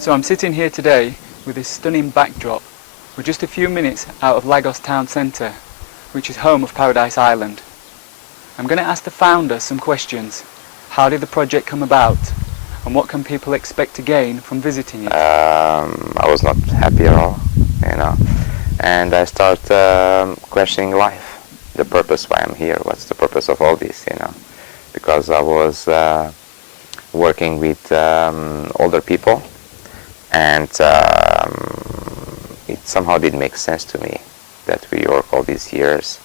So I'm sitting here today with this stunning backdrop. We're just a few minutes out of Lagos town centre, which is home of Paradise Island. I'm going to ask the founder some questions. How did the project come about? And what can people expect to gain from visiting it? I was not happy at all, and I started questioning life, the purpose why I'm here, what's the purpose of all this, because I was working with older people, and it somehow didn't make sense to me that we work all these years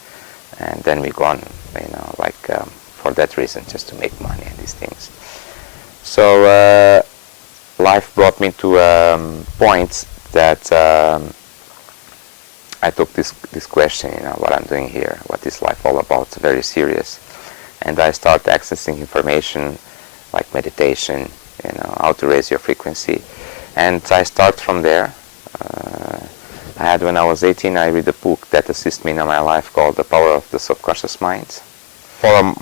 and then we gone, for that reason, just to make money and these things. So life brought me to points that I took this question, what I'm doing here, what is life all about, very serious. And I started accessing information like meditation, how to raise your frequency. And I start from there. When I was 18, I read a book that assisted me in my life called The Power of the Subconscious Mind.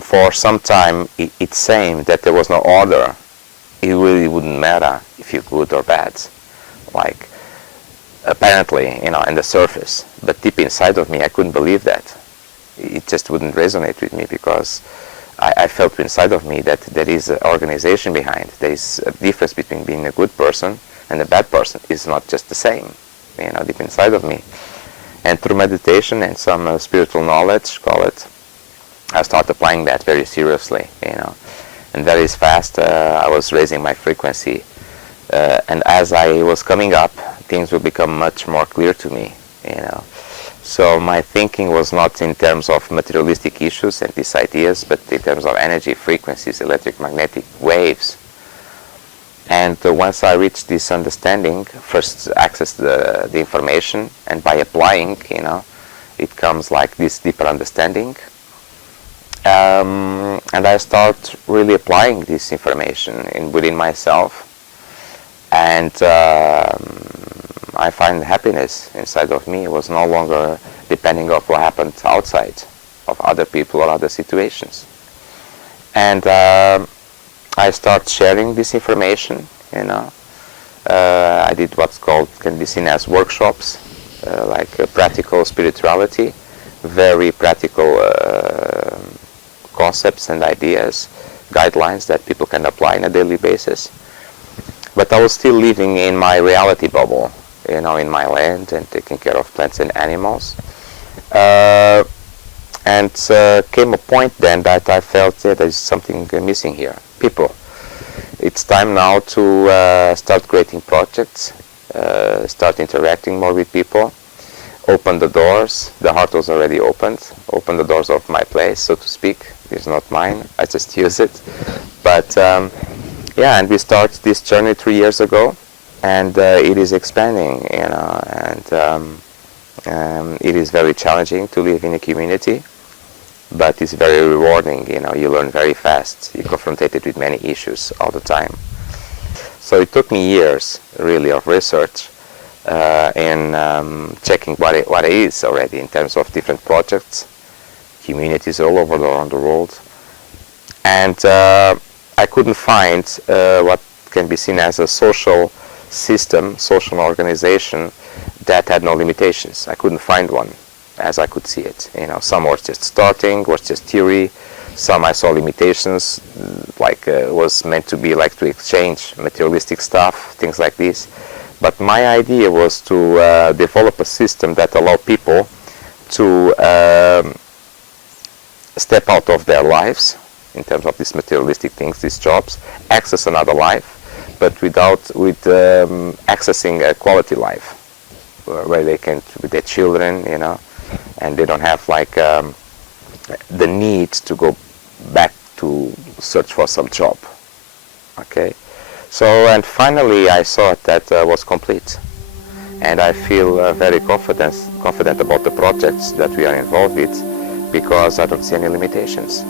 For some time, it seemed that there was no order. It really wouldn't matter if you're good or bad. Like, apparently, in the surface. But deep inside of me, I couldn't believe that. It just wouldn't resonate with me because I felt inside of me that there is an organization behind. There is a difference between being a good person and a bad person. It's not just the same, deep inside of me. And through meditation and some spiritual knowledge, call it, I started applying that very seriously, and very fast I was raising my frequency. And as I was coming up, things would become much more clear to me, So my thinking was not in terms of materialistic issues and these ideas, but in terms of energy, frequencies, electromagnetic waves. And once I reached this understanding, first access the information, and by applying, it comes like this deeper understanding. And I start really applying this information within myself. And I find happiness inside of me. It was no longer depending on what happened outside of other people or other situations. And I start sharing this information, I did what's called, can be seen as workshops, like practical spirituality, very practical concepts and ideas, guidelines that people can apply on a daily basis. But I was still living in my reality bubble, in my land and taking care of plants and animals. And came a point then that I felt there's something missing here. People. It's time now to start creating projects, start interacting more with people, open the doors. The heart was already opened. Open the doors of my place, so to speak. It's not mine. I just use it. But and we started this journey 3 years ago, and it is expanding, and it is very challenging to live in a community, but it's very rewarding, you learn very fast. You're confronted with many issues all the time. So it took me years, really, of research in checking what it is already in terms of different projects, communities all over around the world. And I couldn't find what can be seen as a social system, social organization that had no limitations. I couldn't find one as I could see it. Some were just starting, was just theory. Some I saw limitations, like was meant to be like to exchange materialistic stuff, things like this. But my idea was to develop a system that allowed people to step out of their lives in terms of these materialistic things, these jobs, access another life, but with accessing a quality life where they can with their children, and they don't have like the need to go back to search for some job. Okay, so and finally I saw that was complete, and I feel very confident about the projects that we are involved with, because I don't see any limitations.